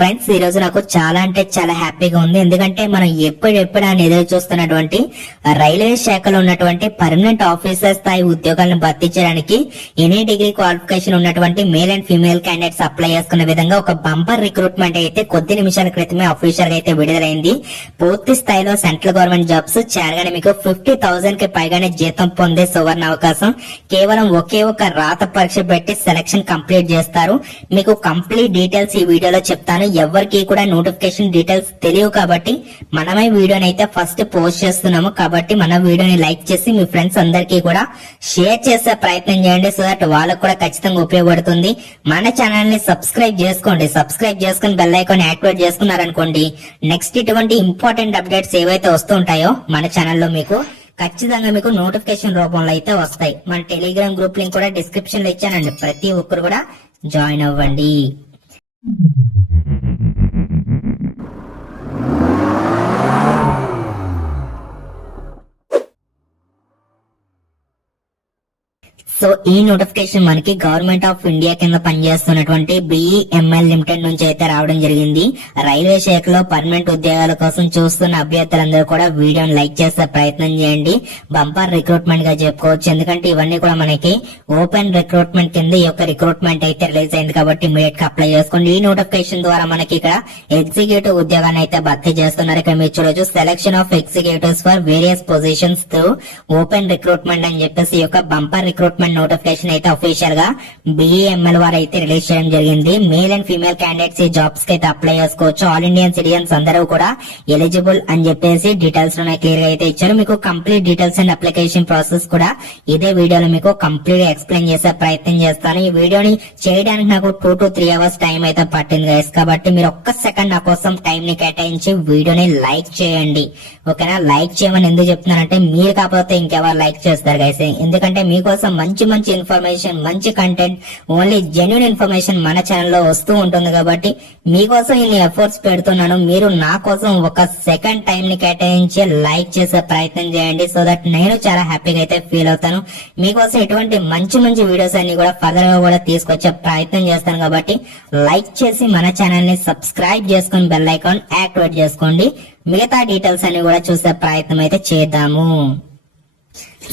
Friends, ఈ రోజు నాకు చాలా అంటే చాలా హ్యాపీగా ఉంది. ఎందుకంటే మనం ఎప్పుడెప్పుడు అని ఎదురు చూస్తున్నటువంటి రైల్వే శాఖలో ఉన్నటువంటి పర్మనెంట్ ఆఫీసర్ స్థాయి ఉద్యోగాలను భర్తీ చేయడానికి ఎనీ డిగ్రీ క్వాలిఫికేషన్ ఉన్నటువంటి male and female candidates apply చేసుకున్న విధంగా ఒక బంపర్ రిక్రూట్మెంట్ అయితే కొద్ది నిమిషాల క్రితమే అఫీషియల్ గా అయితే విడుదలైంది. పూర్తి స్థాయిలో సెంట్రల్ గవర్నమెంట్ జాబ్స్ చేరగానే మీకు 50,000 కి పైగానే జీతం పొందే సువర్ణ అవకాశం. కేవలం ఒకే ఒక రాత పరీక్ష పెట్టి సెలక్షన్ కంప్లీట్ చేస్తారు. మీకు కంప్లీట్ డీటెయిల్స్ ఈ వీడియోలో చెప్తాను. ఎవరికి కూడా నోటిఫికేషన్ డీటెయిల్స్ తెలియవు కాబట్టి మనమే వీడియోని అయితే ఫస్ట్ పోస్ట్ చేస్తున్నాము. కాబట్టి మన వీడియోని లైక్ చేసి మీ ఫ్రెండ్స్ అందరికీ కూడా షేర్ చేసే ప్రయత్నం చేయండి. సో దట్ వాళ్ళకు కూడా ఖచ్చితంగా ఉపయోగపడుతుంది. మన ఛానల్ ని సబ్స్క్రైబ్ చేసుకోండి. సబ్స్క్రైబ్ చేసుకుని బెల్ ఐకాన్ యాక్టివేట్ చేసుకున్నారనుకోండి, నెక్స్ట్ ఇటువంటి ఇంపార్టెంట్ అప్డేట్స్ ఏవైతే వస్తూ ఉంటాయో మన ఛానల్లో మీకు ఖచ్చితంగా మీకు నోటిఫికేషన్ రూపంలో అయితే వస్తాయి. మన టెలిగ్రామ్ గ్రూప్ లింక్ కూడా డిస్క్రిప్షన్ లో ఇచ్చానండి. ప్రతి ఒక్కరు కూడా జాయిన్ అవ్వండి. సో ఈ నోటిఫికేషన్ మనకి గవర్నమెంట్ ఆఫ్ ఇండియా కింద పనిచేస్తున్నటువంటి బిఈఎంఎల్ లిమిటెడ్ నుంచి అయితే రావడం జరిగింది. రైల్వే శాఖలో పర్మనెంట్ ఉద్యోగాల కోసం చూస్తున్న అభ్యర్థులందరూ కూడా వీడియోని లైక్ చేసే ప్రయత్నం చేయండి. బంపర్ రిక్రూట్మెంట్ గా చెప్పుకోవచ్చు. ఎందుకంటే ఇవన్నీ కూడా మనకి ఓపెన్ రిక్రూట్మెంట్ కింద ఈ యొక్క రిక్రూట్మెంట్ అయితే రిలీజ్ అయింది కాబట్టి ఇమీడియట్ గా అప్లై చేసుకోండి. ఈ నోటిఫికేషన్ ద్వారా మనకి ఇక్కడ ఎగ్జిక్యూటివ్ ఉద్యోగాన్ని అయితే భర్తీ చేస్తున్నారు. ఇక్కడ మీరు చూడొచ్చు, selection of executives for various positions through open recruitment అని చెప్పేసి ఈ యొక్క బంపర్ రిక్రూట్మెంట్ నోటిఫికేషన్ అయితే అఫీషియల్ గా బిఈఎంఎల్ వారు అయితే రిలీజ్ చేయడం జరిగింది. మేల్ అండ్ ఫీమేల్ క్యాండిడేట్స్ ఈ జాబ్స్ కి అయితే అప్లై చేసుకోవచ్చు. ఆల్ ఇండియన్ సిటిజన్స్ అందరూ కూడా ఎలిజిబుల్ అని చెప్పేసి డీటెయిల్స్ లో క్లియర్ గా అయితే ఇచ్చారు. మీకు complete details and application process కూడా ఇదే వీడియోలో మీకు కంప్లీట్ ఎక్స్ప్లెయిన్ చేసే ప్రయత్నం చేస్తాను. ఈ వీడియోని చేయడానికి నాకు 2 to 3 hours టైం అయితే పట్టింది గైస్. కాబట్టి మీరు ఒక్క సెకండ్ నా కోసం టైం ని కేటాయించి వీడియోని లైక్ చేయండి. ఓకేనా? లైక్ చేయమని ఎందుకు చెప్తున్నానంటే మీరు కాకపోతే ఇంకెవరు లైక్ చేస్తారు గైస్. ఎందుకంటే మీకోసం మంచి మంచి ఇన్ఫర్మేషన్, మంచి కంటెంట్, ఓన్లీ జెన్యూన్ ఇన్ఫర్మేషన్ మన ఛానల్లో వస్తూ ఉంటుంది. కాబట్టి మీకోసం ఇన్ని ఎఫర్ట్స్ పెడుతున్నాను. మీరు నా కోసం ఒక సెకండ్ టైం ని కేటాయించి లైక్ చేసే ప్రయత్నం చేయండి. సో దట్ నేను చాలా హ్యాపీగా అయితే ఫీల్ అవుతాను. మీకోసం ఎటువంటి మంచి మంచి వీడియోస్ అన్ని కూడా ఫర్దర్ గా కూడా తీసుకొచ్చే ప్రయత్నం చేస్తాను. కాబట్టి లైక్ చేసి మన ఛానల్ ని సబ్స్క్రైబ్ చేసుకుని బెల్ ఐకాన్ యాక్టివేట్ చేసుకోండి. మిగతా డీటెయిల్స్ అన్ని కూడా చూసే ప్రయత్నం అయితే చేద్దాము.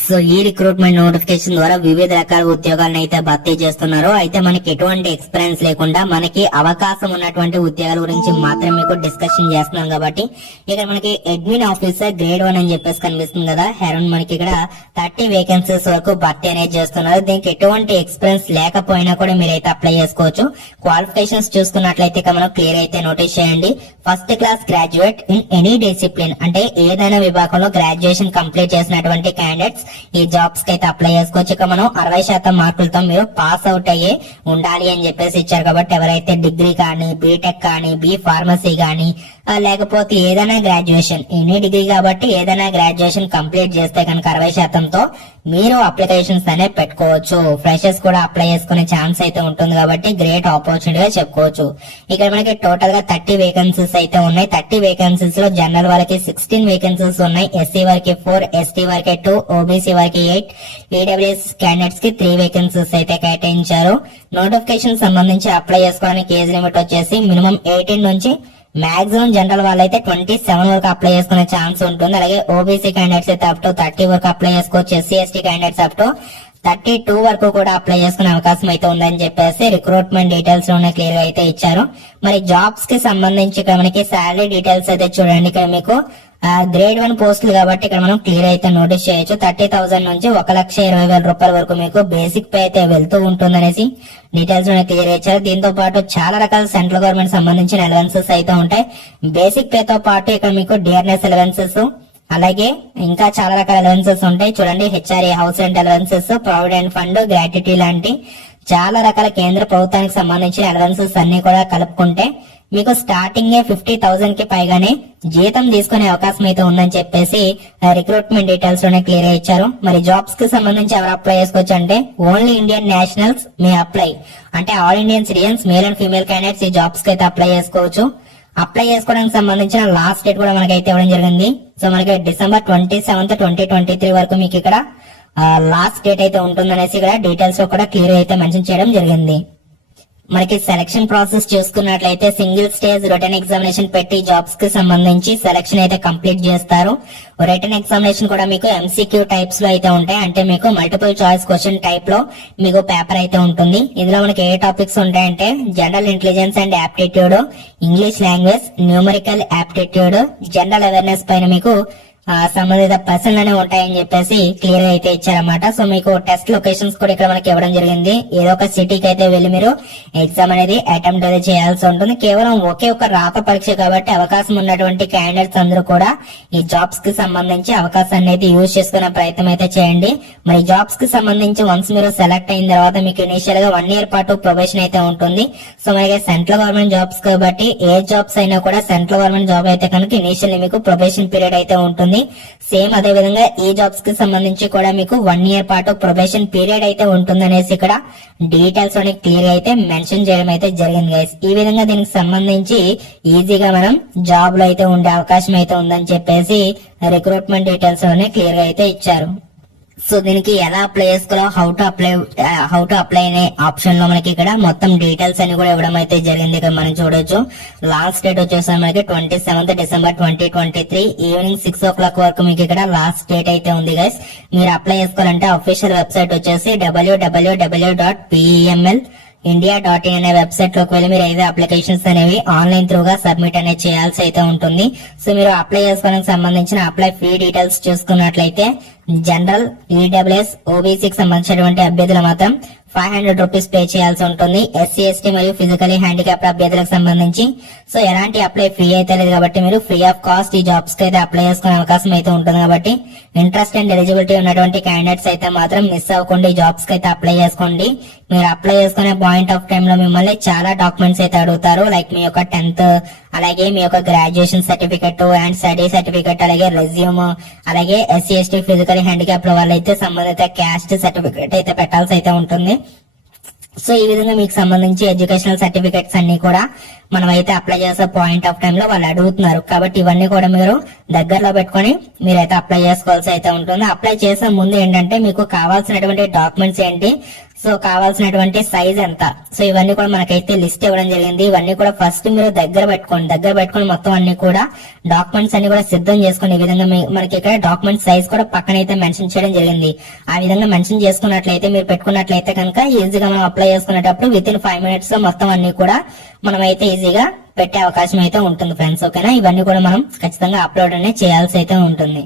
సో ఈ రిక్రూట్మెంట్ నోటిఫికేషన్ ద్వారా వివిధ రకాల ఉద్యోగాలను అయితే భర్తీ చేస్తున్నారు. అయితే మనకి ఎటువంటి ఎక్స్పీరియన్స్ లేకుండా మనకి అవకాశం ఉన్నటువంటి ఉద్యోగాల గురించి మాత్రం మీకు డిస్కషన్ చేస్తున్నాం. కాబట్టి ఇక్కడ మనకి అడ్మిన్ ఆఫీసర్ గ్రేడ్ 1 అని చెప్పేసి కనిపిస్తుంది కదా. అరౌండ్ మనకి ఇక్కడ 30 వేకెన్సీస్ వరకు భర్తీ అనేది చేస్తున్నారు. దీనికి ఎటువంటి ఎక్స్పీరియన్స్ లేకపోయినా కూడా మీరైతే అప్లై చేసుకోవచ్చు. క్వాలిఫికేషన్స్ చూసుకున్నట్లయితే మనం క్లియర్ అయితే నోటీస్ చేయండి. First class graduate in any discipline, అంటే ఏదైనా విభాగంలో గ్రాడ్యుయేషన్ కంప్లీట్ చేసినటువంటి క్యాండిడేట్స్ ఈ జాబ్స్ కి అయితే అప్లై చేసుకోవచ్చు. ఇక మనం 60% మార్కులతో మీరు పాస్ అవుట్ అయ్యే ఉండాలి అని చెప్పేసి ఇచ్చారు. కాబట్టి ఎవరైతే డిగ్రీ కానీ, బీటెక్ కానీ, బి ఫార్మసీ కానీ, లేకపోతే ఏదైనా గ్రాడ్యుయేషన్, ఎనీ డిగ్రీ కాబట్టి ఏదైనా గ్రాడ్యుయేషన్ కంప్లీట్ చేస్తే కనుక 60%తో మీరు అప్లికేషన్స్ అనేవి పెట్టుకోవచ్చు. ఫ్రెషర్స్ కూడా అప్లై చేసుకునే ఛాన్స్ అయితే ఉంటుంది. కాబట్టి గ్రేట్ ఆపర్చునిటీగా చెప్పుకోవచ్చు. ఇక్కడ మనకి టోటల్ గా 30 వేకెన్సీస్ అయితే ఉన్నాయి. 30 వేకెన్సీస్ లో జనరల్ వారికి 16 వేకెన్సీస్ ఉన్నాయి. ఎస్సీ వారికి 4, ఎస్టీ వారికి 2, ఓబీసీ వారికి 8, ఈడబ్ల్యూఎస్ క్యాండిడేట్స్ కి 3 వేకెన్సీస్ అయితే కేటాయించారు. నోటిఫికేషన్ సంబంధించి అప్లై చేసుకోవడానికి ఏజ్ లిమిట్ వచ్చేసి మినిమం 18 నుంచి మాక్సిమం జనరల్ వాళ్ళైతే 27 వరకు అప్లై చేసుకునే ఛాన్స్ ఉంటుంది. అలాగే ఓబీసీ క్యాండిడేట్స్ అయితే అప్ టు 30 వరకు అప్లై చేసుకోవచ్చు. SC ST candidates up to 32 వరకు కూడా అప్లై చేసుకునే అవకాశం అయితే ఉందని చెప్పేసి రిక్రూట్మెంట్ డీటెయిల్స్ లోనే క్లియర్ గా అయితే ఇచ్చారు. మరి జాబ్స్ కి సంబంధించి ఇక్కడ మనకి శాలరీ డీటెయిల్స్ అయితే చూడండి. ఇక్కడ మీకు గ్రేడ్ 1 పోస్టులు కాబట్టి ఇక్కడ మనం క్లియర్ అయితే నోటీస్ చేయొచ్చు. 30,000 నుంచి 1,20,000 రూపాయల వరకు మీకు బేసిక్ పే అయితే వెళ్తూ ఉంటుందనేసి డీటెయిల్స్ క్లియర్ ఇచ్చారు. దీంతో పాటు చాలా రకాల సెంట్రల్ గవర్నమెంట్ సంబంధించిన అలవెన్సెస్ అయితే ఉంటాయి. బేసిక్ పే తో పాటు ఇక్కడ మీకు డిఆర్ఎస్ అలవెన్సెస్, అలాగే ఇంకా చాలా రకాల అలవెన్సెస్ ఉంటాయి. చూడండి, HRA, house rent allowances, provident fund, gratuity లాంటి చాలా రకాల కేంద్ర ప్రభుత్వానికి సంబంధించిన అలవెన్సెస్ అన్ని కూడా కలుపుకుంటే మీకు స్టార్టింగ్ 50,000 కి పైగానే జీతం తీసుకునే అవకాశం అయితే ఉందని చెప్పేసి రిక్రూట్మెంట్ డీటెయిల్స్ లోనే క్లియర్ ఇచ్చారు. మరి జాబ్స్ కి సంబంధించి ఎవరు అప్లై చేసుకోవచ్చు అంటే only Indian nationals may apply, అంటే all Indian citizens male and female candidates ఈ జాబ్స్ కి అయితే అప్లై చేసుకోవచ్చు. అప్లై చేసుకోవడానికి సంబంధించిన లాస్ట్ డేట్ కూడా మనకైతే ఇవ్వడం జరిగింది. సో మనకి December 27, 2023 వరకు మీకు ఇక్కడ లాస్ట్ డేట్ అయితే ఉంటుందనేసి ఇక్కడ డీటెయిల్స్ లో కూడా క్లియర్ అయితే మెన్షన్ చేయడం జరిగింది. మనకి సెలక్షన్ ప్రాసెస్ చూసుకున్నట్లయితే సింగిల్ స్టేజ్ రిటర్న్ ఎగ్జామినేషన్ పెట్టి జాబ్స్ కి సంబంధించి సెలక్షన్ అయితే కంప్లీట్ చేస్తారు. రిటర్న్ ఎగ్జామినేషన్ కూడా మీకు ఎంసీక్యూ టైప్స్ లో అయితే ఉంటాయి. అంటే మీకు మల్టిపుల్ చాయిస్ క్వశ్చన్ టైప్ లో మీకు పేపర్ అయితే ఉంటుంది. ఇందులో మనకి ఏ టాపిక్స్ ఉంటాయంటే general intelligence and aptitude, English language, numerical aptitude, general awareness పైన మీకు సంబంధిత ప్రశ్నలనే ఉంటాయని చెప్పేసి క్లియర్ గా అయితే ఇచ్చారన్నమాట. సో మీకు టెస్ట్ లొకేషన్స్ కూడా ఇక్కడ మనకి ఇవ్వడం జరిగింది. ఏదో ఒక సిటీకి అయితే వెళ్లి మీరు ఎగ్జామ్ అనేది అటెంప్ట్ అయితే చేయాల్సి ఉంటుంది. కేవలం ఒకే ఒక రాత పరీక్ష కాబట్టి అవకాశం ఉన్నటువంటి క్యాండిడేట్స్ అందరూ కూడా ఈ జాబ్స్ కి సంబంధించి అవకాశాన్ని అయితే యూజ్ చేసుకునే ప్రయత్నం అయితే చేయండి. మరి జాబ్స్ కి సంబంధించి వన్స్ మీరు సెలెక్ట్ అయిన తర్వాత మీకు ఇనిషియల్ గా 1 year పాటు ప్రొబేషన్ అయితే ఉంటుంది. సో మనకి సెంట్రల్ గవర్నమెంట్ జాబ్స్ కాబట్టి ఏ జాబ్స్ అయినా కూడా సెంట్రల్ గవర్నమెంట్ జాబ్ అయితే కనుక ఇనిషియల్లీ మీకు ప్రొబేషన్ పీరియడ్ అయితే ఉంటుంది. సేమ్ అదే విధంగా ఈ జాబ్స్ కి సంబంధించి కూడా మీకు 1 year పాటు ప్రొబేషన్ పీరియడ్ అయితే ఉంటుంది అనేసి ఇక్కడ డీటెయిల్స్ అని క్లియర్ గా అయితే మెన్షన్ చేయడం అయితే జరిగింది గైస్. ఈ విధంగా దీనికి సంబంధించి ఈజీగా మనం జాబ్ లో అయితే ఉండే అవకాశం అయితే ఉందని చెప్పేసి రిక్రూట్మెంట్ డీటెయిల్స్ అని క్లియర్ గా అయితే ఇచ్చారు. సో దీనికి ఎలా అప్లై చేసుకోవాలో హౌ టు అప్లై అనే ఆప్షన్ లో మనకి ఇక్కడ మొత్తం డీటెయిల్స్ అని కూడా ఇవ్వడం అయితే జరిగింది. ఇక్కడ మనం చూడొచ్చు. లాస్ట్ డేట్ వచ్చేసి మనకి 27th December 2023 ఈవినింగ్ 6 o'clock వరకు మీకు ఇక్కడ లాస్ట్ డేట్ అయితే ఉంది గైస్. మీరు అప్లై చేసుకోవాలంటే అఫీషియల్ వెబ్సైట్ వచ్చేసి www.pemlindia.in అనే వెబ్సైట్ లోకి వెళ్ళి మీరు అయితే అప్లికేషన్స్ అనేవి ఆన్లైన్ త్రూగా సబ్మిట్ అనేది చేయాల్సి అయితే ఉంటుంది. సో మీరు అప్లై చేసుకోవడానికి సంబంధించిన అప్లై ఫీ డీటెయిల్స్ చూసుకున్నట్లయితే జనరల్, ఈడబ్ల్యూఎస్, ఓబీసీకి సంబంధించినటువంటి అభ్యర్థులు మాత్రం 500 రూపీస్ పే చేయాల్సి ఉంటుంది. ఎస్సీ, ఎస్టీ మరియు ఫిజికలీ హ్యాండిక్యాప్ అభ్యర్థులకు సంబంధించి సో ఎలాంటి అప్లై ఫీ అయితే లేదు కాబట్టి మీరు ఫ్రీ ఆఫ్ కాస్ట్ ఈ జాబ్స్ కి అయితే అప్లై చేసుకునే అవకాశం అయితే ఉంటుంది. కాబట్టి ఇంట్రెస్ట్ అండ్ ఎలిజిబిలిటీ ఉన్నటువంటి క్యాండిడేట్స్ అయితే మాత్రం మిస్ అవ్వకుండా ఈ జాబ్స్ కి అయితే అప్లై చేసుకోండి. మీరు అప్లై చేసుకునే పాయింట్ ఆఫ్ టైమ్ లో మిమ్మల్ని చాలా డాక్యుమెంట్స్ అయితే అడుగుతారు. లైక్ మీ యొక్క 10th, అలాగే మీ యొక్క graduation certificate and study certificate, అలాగే రెజ్యూమ్, అలాగే ఎస్సీ, ఎస్టీ, ఫిజికల్ హ్యాండిక్యాప్ వాళ్ళైతే సంబంధిత క్యాస్ట్ సర్టిఫికెట్ అయితే పెట్టాల్సి అయితే ఉంటుంది. సో ఈ విధంగా మీకు సంబంధించి ఎడ్యుకేషనల్ సర్టిఫికెట్స్ అన్ని కూడా మనం అయితే అప్లై చేసే పాయింట్ ఆఫ్ టైమ్ లో వాళ్ళు అడుగుతున్నారు. కాబట్టి ఇవన్నీ కూడా మీరు దగ్గరలో పెట్టుకొని మీరైతే అప్లై చేసుకోవాల్సి అయితే ఉంటుంది. అప్లై చేసే ముందు ఏంటంటే మీకు కావాల్సినటువంటి డాక్యుమెంట్స్ ఏంటి, సో కావాల్సినటువంటి సైజ్ ఎంత, సో ఇవన్నీ కూడా మనకైతే లిస్ట్ ఇవ్వడం జరిగింది. ఇవన్నీ కూడా ఫస్ట్ మీరు దగ్గర పెట్టుకొని మొత్తం అన్ని కూడా డాక్యుమెంట్స్ అన్ని కూడా సిద్ధం చేసుకుని ఈ విధంగా మనకి ఇక్కడ డాక్యుమెంట్ సైజ్ కూడా పక్కన అయితే మెన్షన్ చేయడం జరిగింది. ఆ విధంగా మెన్షన్ చేసుకున్నట్లయితే మీరు పెట్టుకున్నట్లయితే కనుక ఈజీగా మనం అప్లై చేసుకునేటప్పుడు విత్ ఇన్ 5 minutes లో మొత్తం అన్ని కూడా మనం అయితే ఈజీగా పెట్టే అవకాశం అయితే ఉంటుంది ఫ్రెండ్స్. ఓకేనా, ఇవన్నీ కూడా మనం ఖచ్చితంగా అప్లోడ్ అనేది చేయాల్సి అయితే ఉంటుంది.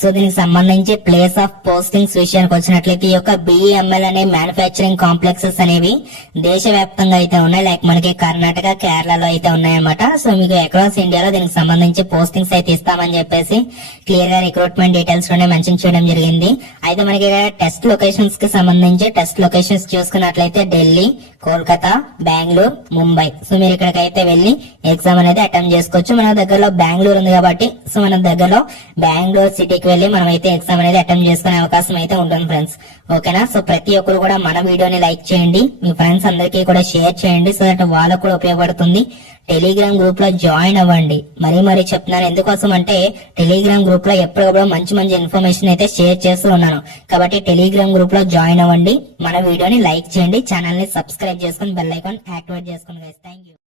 సో దీనికి సంబంధించి ప్లేస్ ఆఫ్ పోస్టింగ్స్ విషయానికి వచ్చినట్లయితే ఈ యొక్క బిఈఎంఎల్ అనే మ్యానుఫ్యాక్చరింగ్ కాంప్లెక్సెస్ అనేవి దేశవ్యాప్తంగా అయితే ఉన్నాయి. లైక్ మనకి కర్ణాటక, కేరళలో అయితే ఉన్నాయన్నమాట. సో మీకు అక్రాస్ ఇండియాలో దీనికి సంబంధించి పోస్టింగ్స్ అయితే ఇస్తామని చెప్పేసి క్లియర్ గా రిక్రూట్మెంట్ డీటెయిల్స్ లోనే మెన్షన్ చేయడం జరిగింది. అయితే మనకి టెస్ట్ లొకేషన్స్ కి సంబంధించి టెస్ట్ లొకేషన్స్ చూసుకున్నట్లయితే ఢిల్లీ, కోల్కతా, బెంగళూరు, ముంబై. సో మీరు ఇక్కడికైతే వెళ్లి ఎగ్జామ్ అనేది అటెంప్ట్ చేసుకోవచ్చు. మన దగ్గరలో బెంగళూరు ఉంది కాబట్టి సో మన దగ్గరలో బెంగళూరు సిటీకి వెళ్ళి మనం అయితే ఎగ్జామ్ అనేది అటెంప్ట్ చేసుకునే అవకాశం అయితే ఉంటుంది ఫ్రెండ్స్. ఓకేనా, సో ప్రతి ఒక్కరు కూడా మన వీడియోని లైక్ చేయండి, మీ ఫ్రెండ్స్ అందరికీ కూడా షేర్ చేయండి, సో దట్ వాళ్ళకు కూడా ఉపయోగపడుతుంది. టెలిగ్రామ్ గ్రూప్ లో జాయిన్ అవ్వండి. మరీ చెప్తున్నాను ఎందుకోసం అంటే టెలిగ్రామ్ గ్రూప్ లో ఎప్పటికప్పుడు మంచి ఇన్ఫర్మేషన్ అయితే షేర్ చేస్తూ ఉన్నాను. కాబట్టి టెలిగ్రామ్ గ్రూప్ లో జాయిన్ అవ్వండి, మన వీడియోని లైక్ చేయండి, ఛానల్ ని సబ్స్క్రైబ్ చేసుకుని బెల్ ఐకాన్ యాక్టివేట్ చేసుకోండి గైస్. Thank you.